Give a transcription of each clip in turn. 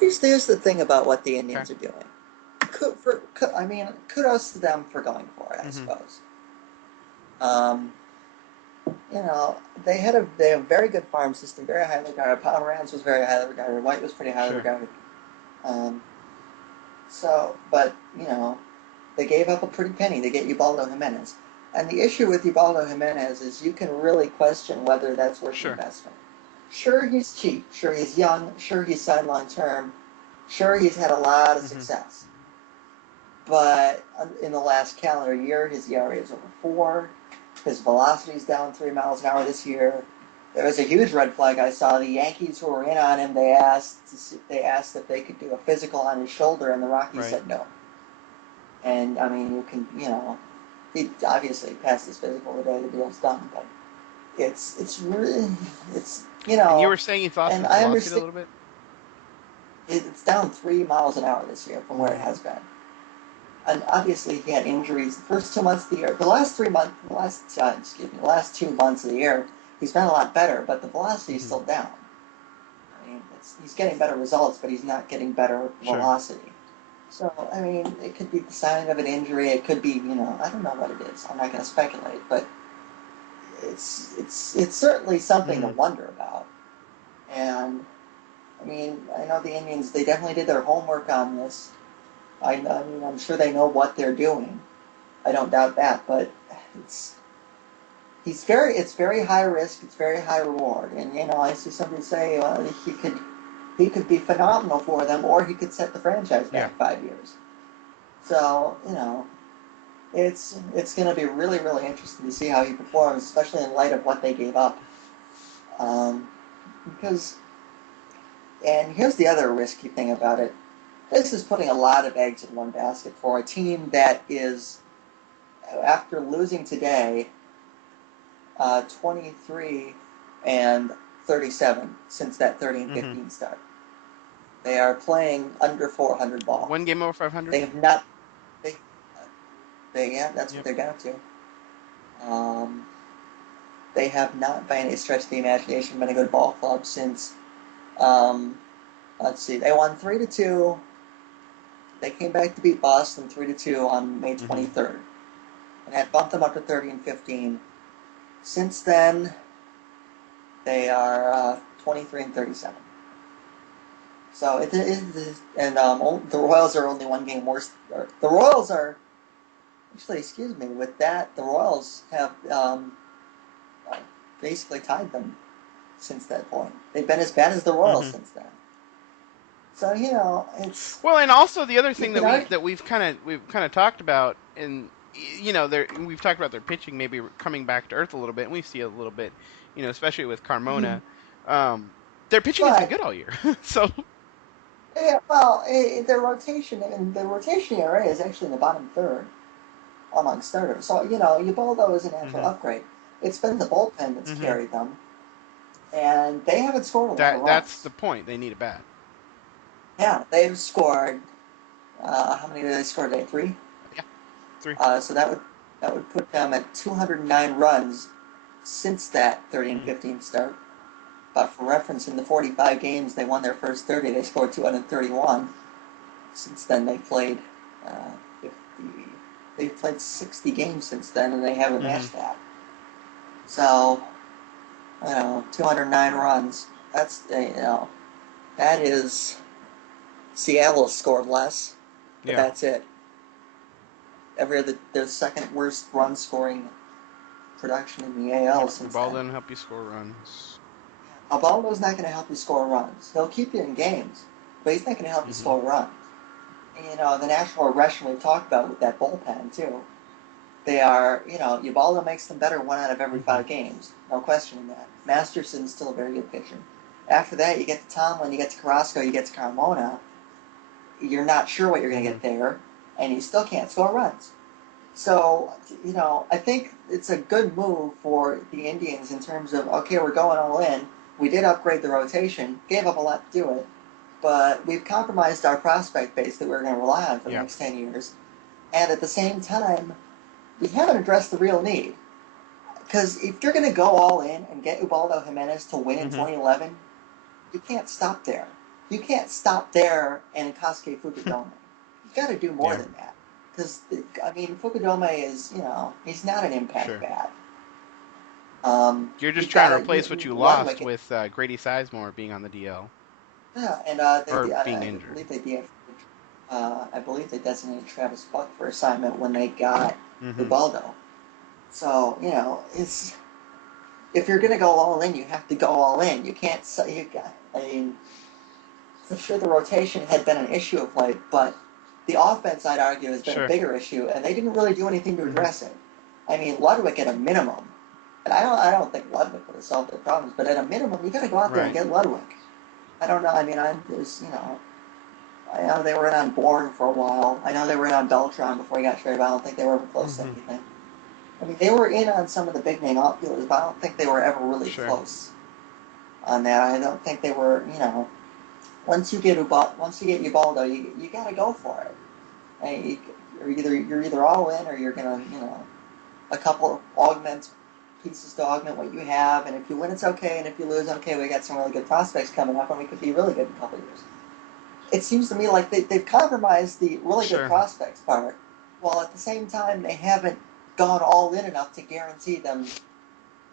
Here's the thing about what the Okay. Indians are doing. I mean, kudos to them for going for it, I Mm-hmm. suppose. Um, you know, they have a very good farm system, very highly regarded. Pomeranz was very highly regarded. White was pretty highly Sure. regarded. Um, but they gave up a pretty penny to get Ubaldo Jimenez. And the issue with Ubaldo Jimenez is you can really question whether that's worth the Sure. investment. Sure, he's cheap. Sure, he's young. Sure, he's signed long term. Sure, he's had a lot of Mm-hmm. success. But in the last calendar year, his ERA is over 4. His velocity is down 3 miles an hour this year. There was a huge red flag I saw. The Yankees who were in on him, they asked if they could do a physical on his shoulder, and the Rockies Right. said no. And I mean, he obviously passed his physical the day the deal's done, but it's really it's And you were saying you thought and the I velocity a understand little bit. it's down 3 miles an hour this year from where it Mm-hmm. has been. And obviously he had injuries the first 2 months of the year. The last 3 months, the last 2 months of the year, he's been a lot better, but the velocity is Mm-hmm. still down. I mean, he's getting better results, but he's not getting better Sure. velocity. So, I mean, it could be the sign of an injury. It could be, I don't know what it is. I'm not going to speculate, but it's certainly something to Mm-hmm. wonder about. And I mean, I know the Indians. They definitely did their homework on this. I mean, I'm sure they know what they're doing. I don't doubt that, but it's it's very high risk, it's very high reward, and I see somebody say, well, he could be phenomenal for them, or he could set the franchise Yeah. back 5 years. So it's going to be really really interesting to see how he performs, especially in light of what they gave up. Um, because and here's the other risky thing about it. This is putting a lot of eggs in one basket for a team that is, after losing today, 23 and 37 since that 30 and Mm-hmm. 15 start. They are playing under 400 ball. One game over 500. They have not. They, yeah, that's what Yep. they're down to. Um, they have not, by any stretch of the imagination, been a good ball club since. Um, let's see, they won 3-2. They came back to beat Boston 3-2 on May Mm-hmm. 23rd, and had bumped them up to 30 and 15. Since then, they are 23 and 37. So it is, and the Royals are only one game worse. The Royals are actually, excuse me, with that, the Royals have uh, basically tied them since that point. They've been as bad as the Royals Mm-hmm. since then. So it's Well, and also the other you thing can argue. that we've kind of talked about, and we've talked about their pitching maybe coming back to earth a little bit, and we see a little bit, especially with Carmona. Um, their pitching has been But good all year, so yeah, well, their rotation ERA is actually in the bottom third among starters. So Ubaldo is a natural hmm upgrade. It's been the bullpen that's hmm carried them, and they haven't scored a lot of that's the runs. point. They need a bat. Yeah, they've scored. How many did they score today? 3. Yeah, three. So that would put them at 209 runs since that 30 and Mm-hmm. 15 start. But for reference, in the 45 games they won their first 30, they scored 231. Since then, uh, 50. They've played 60 games since then, and they haven't Mm-hmm. matched that. So, 209 runs. That is Seattle scored less, but Yeah, that's it. Every other, their second worst run scoring production in the AL yep. since Ball then. doesn't help you score runs. Ubaldo's not going to help you score runs. He'll keep you in games, but he's not going to help you Mm-hmm. score runs. And, the national regression we've talked about with that bullpen too. They are, Ubaldo makes them better 1 out of every 5 Mm-hmm. games. No question in that. Masterson's still a very good pitcher. After that, you get to Tomlin, you get to Carrasco, you get to Carmona. You're not sure what you're going to Mm-hmm. get there, and you still can't score runs. So, I think it's a good move for the Indians in terms of, okay, we're going all in. We did upgrade the rotation, gave up a lot to do it, but we've compromised our prospect base that we're going to rely on for the Yeah. next 10 years. And at the same time, we haven't addressed the real need. Because if you're going to go all in and get Ubaldo Jimenez to win in Mm-hmm. 2011, you can't stop there. you can't stop there and Kosuke Fukudome. You got to do more Yeah, than that. Because I mean, Fukudome is he's not an impact sure. bat. You're just You've trying got to to replace what you lost Ludwig. with Grady Sizemore being on the DL Yeah, and or being injured. I believe they designated Travis Buck for assignment when they got Hmm. Ubaldo. So it's if you're gonna go all in, you have to go all in. You can't. I mean, I'm sure the rotation had been an issue of late, but the offense, I'd argue, has been a Sure. bigger issue, and they didn't really do anything to Hmm. address it. I mean, Ludwig at a minimum, and I don't think Ludwig would have solved their problems, but at a minimum, you got to go out there and Right. get Ludwig. I don't know. I mean, I know they were in on Bourne for a while. I know they were in on Beltran before he got traded, but I don't think they were ever close to Hmm. anything. I mean, they were in on some of the big name outfielders, but I don't think they were ever really Sure. close on that. I don't think they were, once you get Ubaldo, you got to go for it. And you're either all in or you're gonna, a couple of pieces to augment what you have. And if you win, it's okay. And if you lose, okay, we got some really good prospects coming up, and we could be really good in a couple of years. It seems to me like they've compromised the really good Sure. prospects part, while at the same time they haven't gone all in enough to guarantee them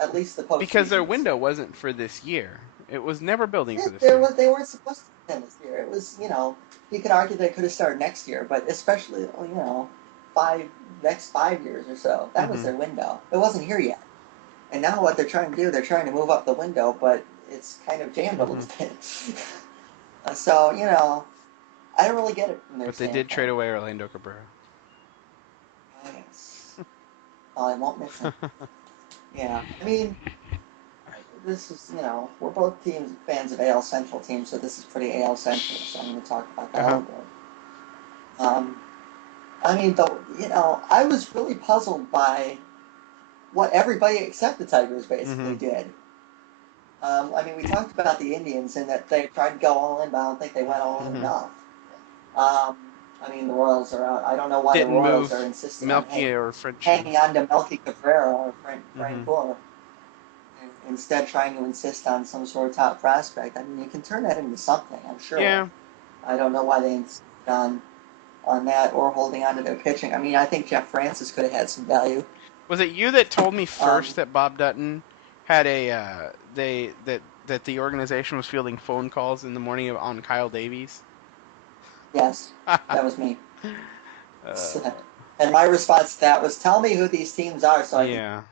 at least the Because their postseason this window year. wasn't for this year. It was never building Yeah, for this year. they weren't supposed to win this year. It was, you could argue they could have started next year, but especially, five next 5 years or so, that was Hmm. their window. It wasn't here yet. And now what they're trying to do, they're trying to move up the window, but it's kind of jammed a Hmm. little bit. So, I don't really get it from their But they did trade standpoint. away Orlando Cabrera. Oh, yes. Oh, I won't miss him. Yeah. I mean, this is, we're both teams fans of AL Central teams, so this is pretty AL Central, so I'm going to talk about that a Uh-huh. little bit. Um, I mean, I was really puzzled by what everybody except the Tigers basically Hmm. did. I mean, we talked about the Indians and that they tried to go all in, but I don't think they went all in Hmm. enough. Um, I mean, the Royals are out. I don't know why the Didn't Royals are move insisting on Melky or hanging Frenchie. on to Melky Cabrera or Hmm. Francoeur, and instead trying to insist on some sort of top prospect. I mean, you can turn that into something, I'm sure. Yeah. I don't know why they insisted on that or holding on to their pitching. I mean, I think Jeff Francis could have had some value. Was it you that told me first Um, that Bob Dutton had a that the organization was fielding phone calls in the morning on Kyle Davies? yes, that was me. uh, And my response to that was, "Tell me who these teams are so I can yeah.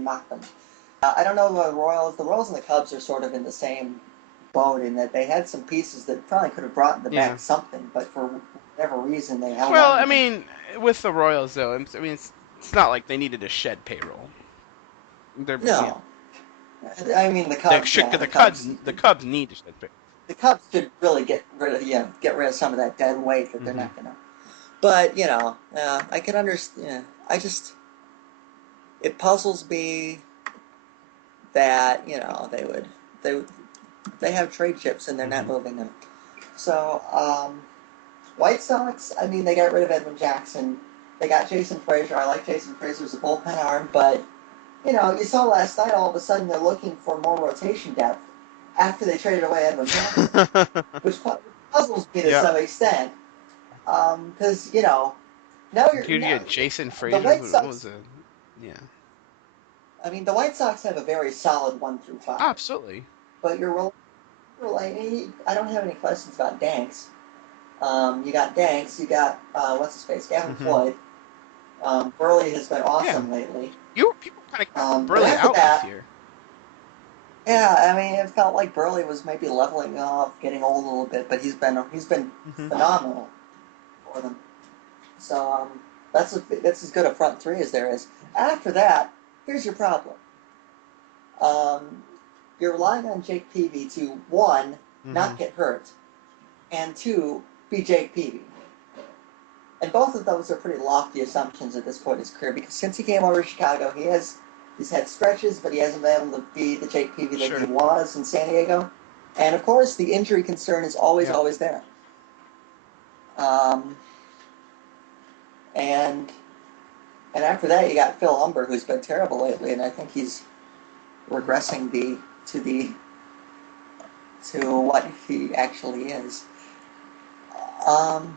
mock them." I don't know the Royals. The Royals and the Cubs are sort of in the same boat in that they had some pieces that probably could have brought them Yeah. back something, but for whatever reason they held Well, on to I them. mean, with the Royals though, I mean, it's not like they needed to shed payroll. They're No, I mean the Cubs. Yeah, The Cubs need to shed payroll. the Cubs should really get rid of some of that dead weight that they're Hmm. not gonna. But I can understand. I just it puzzles me that they they have trade chips and they're not Hmm. moving them. So White Sox. I mean, they got rid of Edwin Jackson. They got Jason Frazier. I like Jason Frazier as a bullpen arm, but you saw last night all of a sudden they're looking for more rotation depth after they traded away Edwin Jackson, which puzzles me to Yeah. some extent. Because now you're Dude, you now had Jason the Frazier. White What was Sox. it? Yeah. I mean, the White Sox have a very solid 1 through 5, Absolutely. but I don't have any questions about Danks. You got Danks. You got what's his face, Gavin Hmm. Floyd. Burley has been Yeah. awesome lately. People kind of counted But Burley after out this that, year. yeah, I mean, it felt like Burley was maybe leveling off, getting old a little bit, but he's been Hmm. phenomenal for them. So that's as good a front three as there is. After that, here's your problem. Um, you're relying on Jake Peavy to one, Hmm. not get hurt, and two, be Jake Peavy. And both of those are pretty lofty assumptions at this point in his career because since he came over to Chicago, he's had stretches, but he hasn't been able to be the Jake Peavy that he Sure. was in San Diego. And of course, the injury concern is always, Yep. always there. Um, and and after that, you got Phil Humber, who's been terrible lately, and I think he's regressing to the to what he actually is. Um,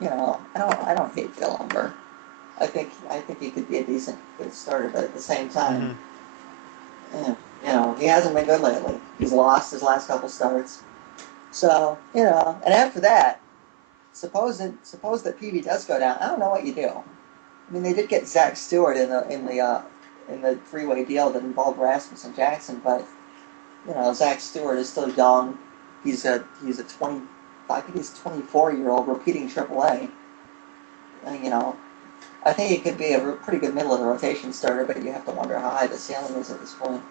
I don't hate Bill Umber. I think he could be a decent good starter, but at the same time, Hmm. eh, he hasn't been good lately. He's lost his last couple starts. So, and after that, suppose that PV does go down. I don't know what you do. I mean, they did get Zach Stewart in the three-way deal that involved Rasmus and Jackson, but Zach Stewart is still young. He's a 20, I think he's 24-year-old repeating AAA. You know, I think he could be a pretty good middle of the rotation starter, but you have to wonder how high the ceiling is at this point.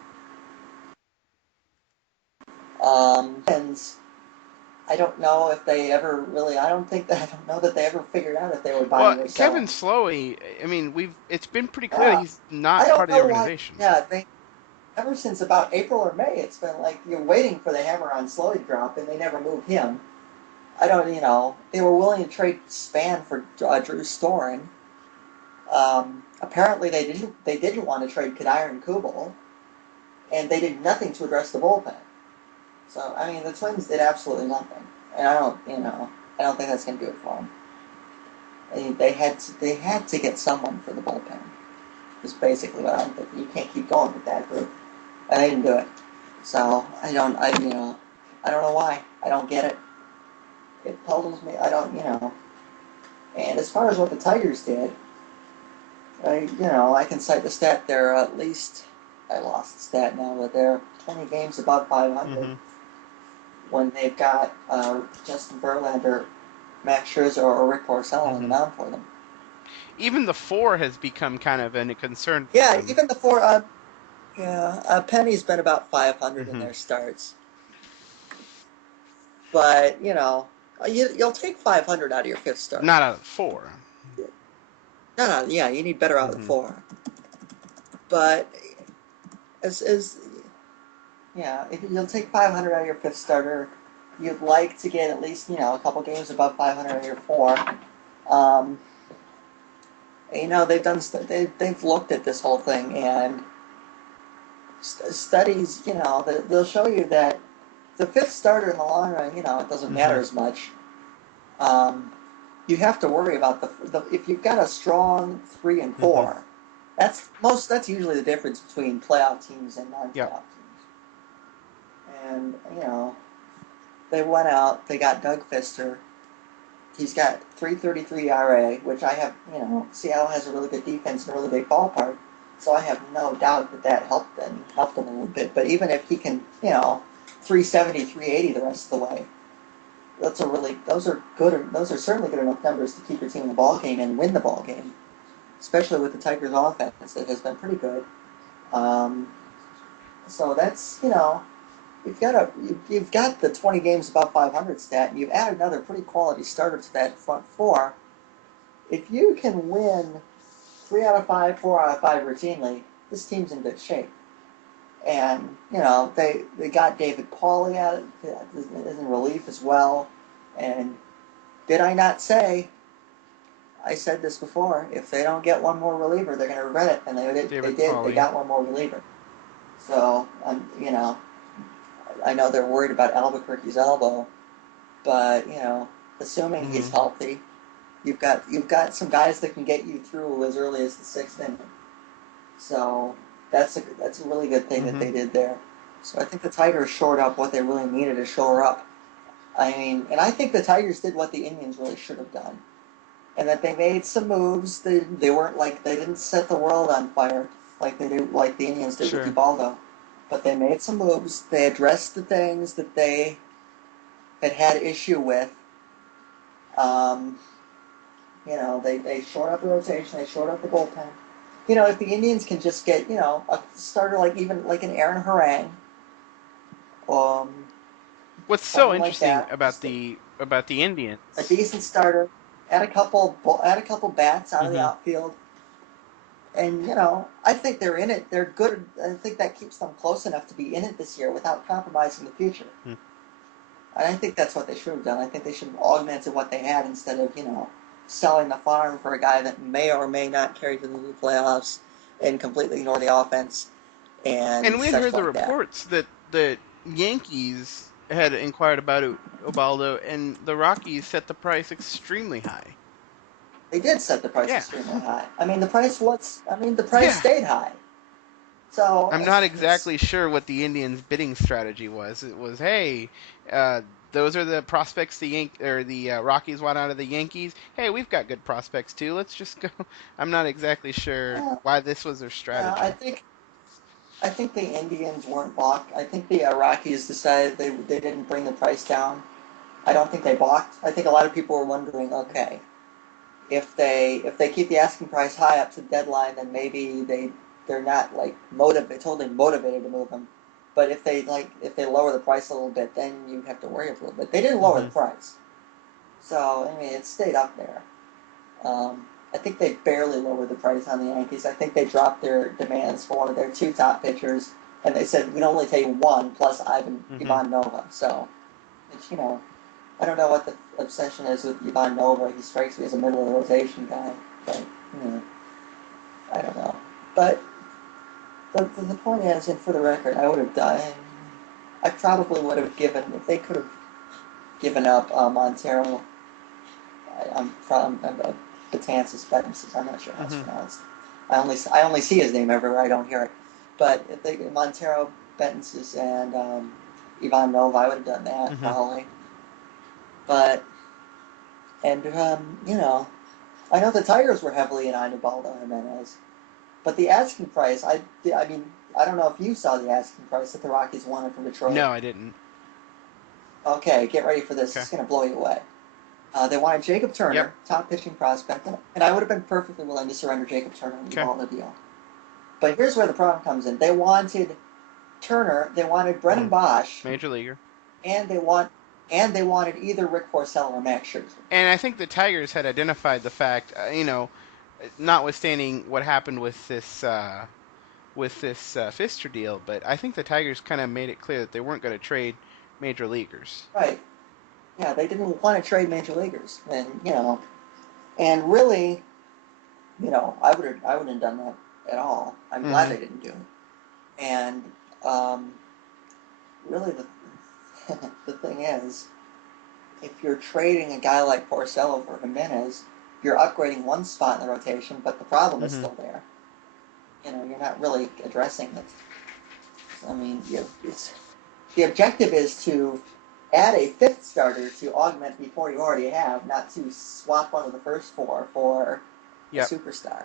And I don't know if they ever really. I don't know that they ever figured out if they would buy Well, him or sell Kevin him. Slowey, I mean, it's been pretty clear that Yeah, he's I not don't part of the know why. organization. Yeah, they ever since about April or May, it's been like you're waiting for the hammer on Slowey to drop, and they never moved him. I don't, they were willing to trade Span for Drew Storen. Apparently, they didn't want to trade Kadire and Kubel, and they did nothing to address the bullpen. So I mean, the Twins did absolutely nothing, and I don't think that's going to do it for them. They had to get someone for the bullpen. Is basically what I'm thinking. You can't keep going with that group, and they didn't do it. So I don't know why. I don't get it. It puzzles me. I don't. And as far as what the Tigers did, I can cite the stat. They're at least, I lost the stat now, but they're 20 games above 500 Hmm. when they've got Justin Verlander, Max Scherzer, or Rick Porcello on the Hmm. mound for them. Even the four has become kind of a concern for Yeah, them. even the four. Yeah, Penny's been about 500 in Hmm. their starts, but you'll take 500 out of your fifth starter. Not out of the four. No, no, yeah, you need better out of the Hmm. four. But as yeah, if you'll take 500 out of your fifth starter, you'd like to get at least a couple games above 500 out of your four. Um, they've looked at this whole thing and studies. They'll show you that the fifth starter in the long run, it doesn't Hmm. matter as much. Um, you have to worry about the if you've got a strong 3 and 4. Hmm. That's usually the difference between playoff teams and Yep. non-playoff teams. And they went out, they got Doug Fister. He's got 3.33 ERA, which I have. Seattle has a really good defense and a really big ballpark, so I have no doubt that helped them a little bit. But even if he can, 370, 380 the rest of the way, those are good. Those are certainly good enough numbers to keep your team in the ball game and win the ball game, especially with the Tigers' offense that has been pretty good. Um, so that's you've got the 20 games above 500 stat, and you've added another pretty quality starter to that front four. If you can win 3 out of 5, 4 out of 5 routinely, this team's in good shape. And they got David Pauly out in relief as well. And did I not say? I said this before. If they don't get one more reliever, they're going to regret it. And they did. They David did. They Pauly. got one more reliever. So I know they're worried about Albuquerque's elbow, but assuming he's Hmm. healthy, you've got some guys that can get you through as early as the sixth inning. So that's a really good thing that Hmm. they did there. So I think the Tigers shored up what they really needed to shore up. I mean, and I think the Tigers did what the Indians really should have done, and that they made some moves. They weren't like they didn't set the world on fire like the Indians did with Sure. Ubaldo, but they made some moves. They addressed the things that they had issue with. Um, they shored up the rotation. They shored up the bullpen. If the Indians can just get a starter even like an Aaron Harang, um, What's so someone like interesting that, about just the a Indians? decent starter, add a couple bats out of the Hmm. outfield, and I think they're in it. They're good. I think that keeps them close enough to be in it this year without compromising the future. And I think that's what they should have done. I think they should have augmented what they had instead of selling the farm for a guy that may or may not carry to the playoffs and completely ignore the offense and And we had such heard the like that. reports that Yankees had inquired about Ubaldo, and the Rockies set the price extremely high. They did set the price Yeah, extremely high. I mean, the price yeah. stayed high. So I'm not it's exactly sure what the Indians' bidding strategy was. It was, hey, uh, those are the prospects the Rockies want out of the Yankees. Hey, we've got good prospects too. Let's just go. I'm not exactly sure uh, why this was their yeah. strategy. I think the Indians weren't balked. I think the Rockies decided they didn't bring the price down. I don't think they balked. I think a lot of people were wondering, okay, if they keep the asking price high up to the deadline, then maybe they're not like totally motivated to move them. But if they lower the price a little bit, then you have to worry a little bit. They didn't lower the Hmm. price, so I mean it stayed up there. I think they barely lowered the price on the Yankees. I think they dropped their demands for their two top pitchers, and they said we can only take one plus Hmm. Ivan Nova. So it's I don't know what the obsession is with Ivan Nova. He strikes me as a middle of the rotation guy, but I don't know. But the point is, and for the record, I would have done. I probably would have given if they could have given up Montero. I'm from Betances, Betances. I'm not sure how it's Hmm. pronounced. I only see his name everywhere. I don't hear it. But if they Montero, Betances, and Ivan Nova, I would have done that Hmm. probably. But and I know the Tigers were heavily in on Ubaldo Jimenez, but the asking price, I mean, I don't know if you saw the asking price that the Rockies wanted from Detroit. No, I didn't. Okay, get ready for this. Okay. It's going to blow you away. They wanted Jacob Yep. Turner, top pitching prospect, and I would have been perfectly willing to surrender Jacob Turner and Okay. Ubaldo deal. But here's where the problem comes in. They wanted Turner, they wanted Hmm. Brennan Bosch, Major leaguer. and they wanted either Rick Porcello or Max Scherzer. And I think the Tigers had identified the fact, notwithstanding what happened with this Fister deal, but I think the Tigers kind of made it clear that they weren't going to trade major leaguers. Right. Yeah, they didn't want to trade major leaguers, and really, I wouldn't have done that at all. I'm glad Hmm. they didn't do it. And um, really, the the thing is, if you're trading a guy like Porcello for Jimenez, you're upgrading one spot in the rotation, but the problem is Hmm. still there. You're not really addressing it. I mean, the objective is to add a fifth starter to augment the four you already have, not to swap one of the first four for a Yep. superstar.